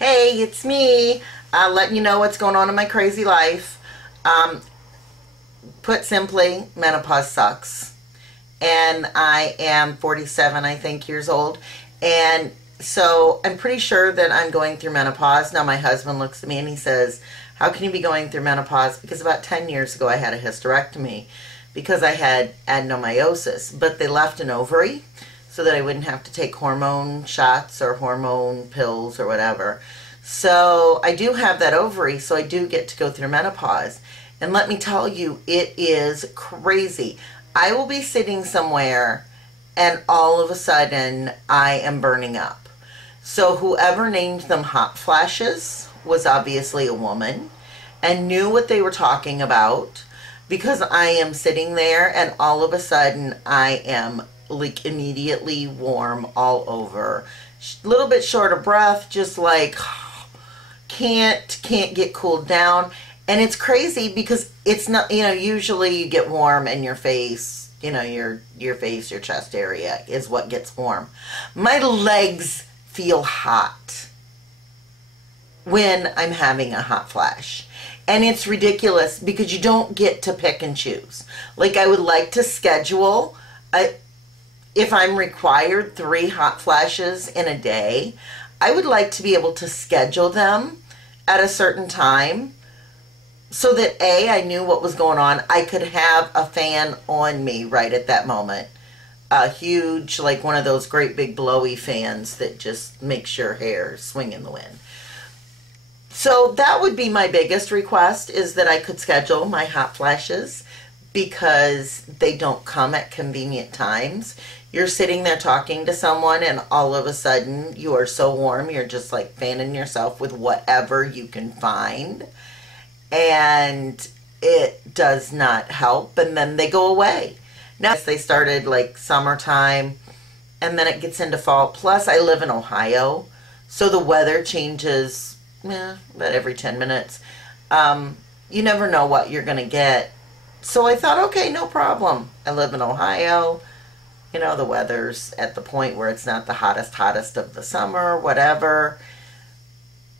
Hey, it's me. Letting you know what's going on in my crazy life. Um, Put simply, menopause sucks. And I am 47, I think, years old. And so I'm pretty sure that I'm going through menopause. Now my husband looks at me and he says, how can you be going through menopause? Because about 10 years ago I had a hysterectomy because I had adenomyosis, but they left an ovary so that I wouldn't have to take hormone shots or hormone pills or whatever. So I do have that ovary, so I do get to go through menopause. And let me tell you, it is crazy. I will be sitting somewhere and all of a sudden I am burning up. So whoever named them hot flashes was obviously a woman and knew what they were talking about, because I am sitting there and all of a sudden I am like immediately warm all over. A little bit short of breath, just like can't get cooled down. And it's crazy because it's not, usually you get warm and your face, your face, your chest area is what gets warm. My legs feel hot when I'm having a hot flash. And it's ridiculous because you don't get to pick and choose. Like, I would like to schedule, if I'm required 3 hot flashes in a day, I would like to be able to schedule them at a certain time so that I knew what was going on. I could have a fan on me right at that moment. A huge, like one of those great big blowy fans that just makes your hair swing in the wind. So that would be my biggest request, is that I could schedule my hot flashes, because they don't come at convenient times. You're sitting there talking to someone and all of a sudden you are so warm, you're just like fanning yourself with whatever you can find. And it does not help, and then they go away. Now they started like summertime and then it gets into fall. Plus I live in Ohio, so the weather changes about every 10 minutes. You never know what you're going to get. So I thought, okay, no problem. I live in Ohio. The weather's at the point where it's not the hottest of the summer, whatever.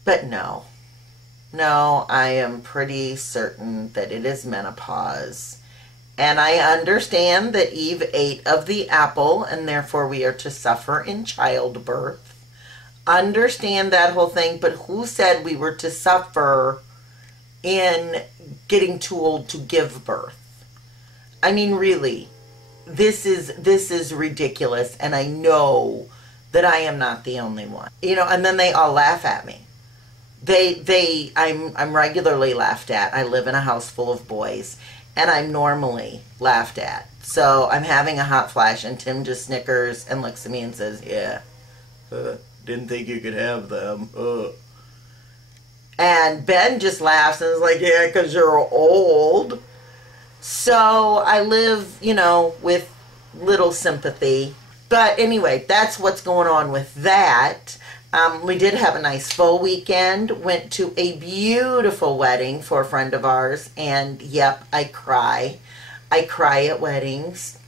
But no, I am pretty certain that it is menopause. And I understand that Eve ate of the apple and therefore we are to suffer in childbirth. Understand that whole thing, but who said we were to suffer in getting too old to give birth? I mean, really, this is ridiculous, and I know that I am not the only one. And then they all laugh at me. I'm regularly laughed at. I live in a house full of boys, and I'm normally laughed at. So I'm having a hot flash, and Tim just snickers and looks at me and says, "Yeah, didn't think you could have them." And Ben just laughs and is like, "Yeah, because you're old." So I live, with little sympathy. But anyway, that's what's going on with that. We did have a nice full weekend. Went to a beautiful wedding for a friend of ours. And yep, I cry. I cry at weddings.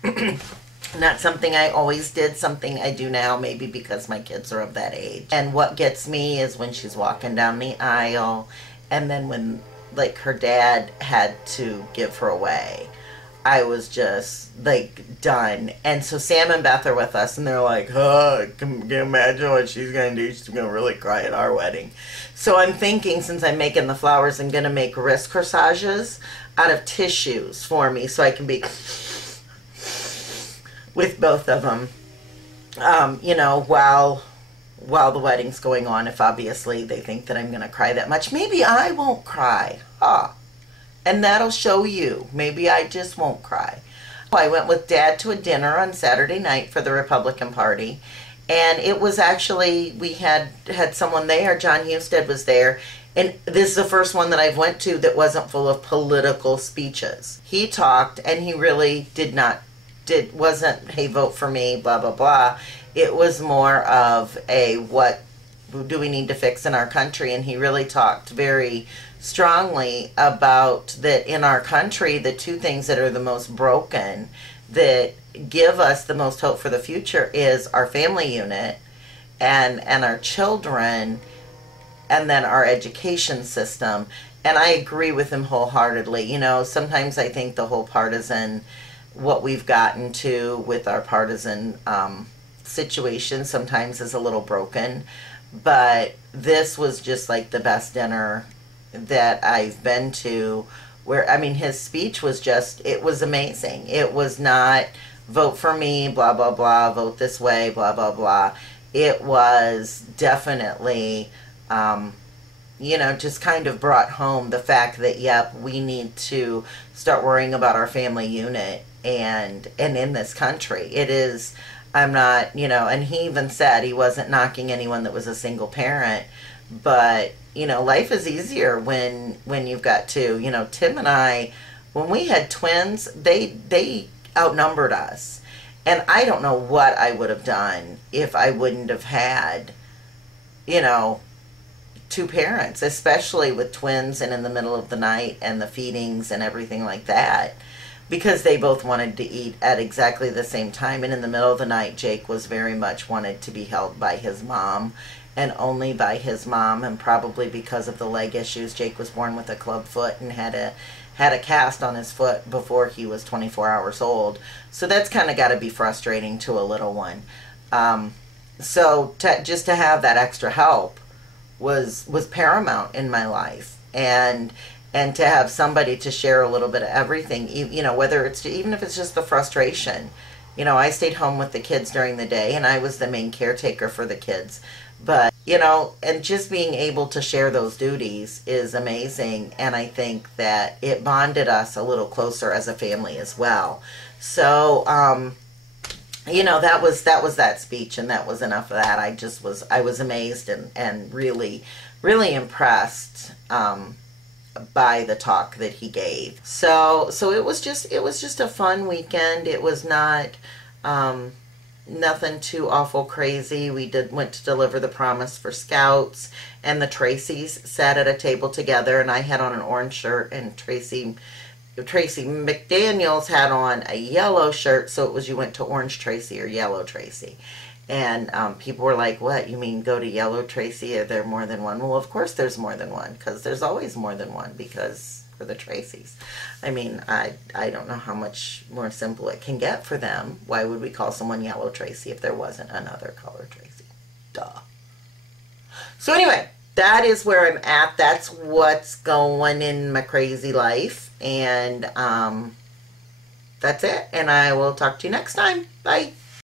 Not something I always did, something I do now, maybe because my kids are of that age. And what gets me is when she's walking down the aisle, and then when, like, her dad had to give her away, I was just, like, done. And so Sam and Beth are with us, and they're like, can you imagine what she's going to do? She's going to really cry at our wedding. So I'm thinking, since I'm making the flowers, I'm going to make wrist corsages out of tissues for me so I can be with both of them, while the wedding's going on. If obviously they think that I'm going to cry that much, maybe I won't cry. And that'll show you. Maybe I just won't cry. I went with Dad to a dinner on Saturday night for the Republican Party. And it was actually, we had someone there. John Husted was there. And this is the first one that I've went to that wasn't full of political speeches. He talked, and he really wasn't, hey, vote for me, blah, blah, blah. It was more of a, what do we need to fix in our country? And he really talked very strongly about that in our country, the 2 things that are the most broken, that give us the most hope for the future, is our family unit and our children, and then our education system. And I agree with him wholeheartedly. You know, sometimes I think the whole partisan, what we've gotten to with our partisan situation sometimes is a little broken. But this was just like the best dinner that I've been to, where, I mean, his speech was just, it was amazing. It was not vote for me, blah, blah, blah, vote this way, blah, blah, blah. It was definitely, you know, just kind of brought home the fact that, yep, we need to start worrying about our family unit. And in this country, it is, I'm not, you know, and he even said he wasn't knocking anyone that was a single parent, but, you know, life is easier when you've got two. You know, Tim and I, when we had twins, they outnumbered us. And I don't know what I would have done if I wouldn't have had, you know, two parents, especially with twins and in the middle of the night and the feedings and everything like that, because they both wanted to eat at exactly the same time. And in the middle of the night, Jake was very much wanted to be held by his mom, and only by his mom. And probably because of the leg issues, Jake was born with a club foot and had a cast on his foot before he was 24 hours old. So that's kind of got to be frustrating to a little one. So just to have that extra help was paramount in my life. And to have somebody to share a little bit of everything, you know, whether it's, even if it's just the frustration. You know, I stayed home with the kids during the day, and I was the main caretaker for the kids. But, you know, and just being able to share those duties is amazing. And I think that it bonded us a little closer as a family as well. So, you know, that was that speech, and that was enough of that. I was amazed and really, really impressed, by the talk that he gave. So it was just a fun weekend. It was not, nothing too awful crazy. We went to deliver the promise for Scouts, and the Tracys sat at a table together, and I had on an orange shirt, and Tracy McDaniels had on a yellow shirt, so it was, you went to Orange Tracy or Yellow Tracy. And people were like, what, you mean go to Yellow Tracy? Are there more than one? Well, of course there's more than one, because there's always more than one, because we're the Tracys. I mean, I don't know how much more simple it can get for them. Why would we call someone Yellow Tracy if there wasn't another color Tracy? Duh. So anyway, that is where I'm at. That's what's going in my crazy life. And that's it. And I will talk to you next time. Bye.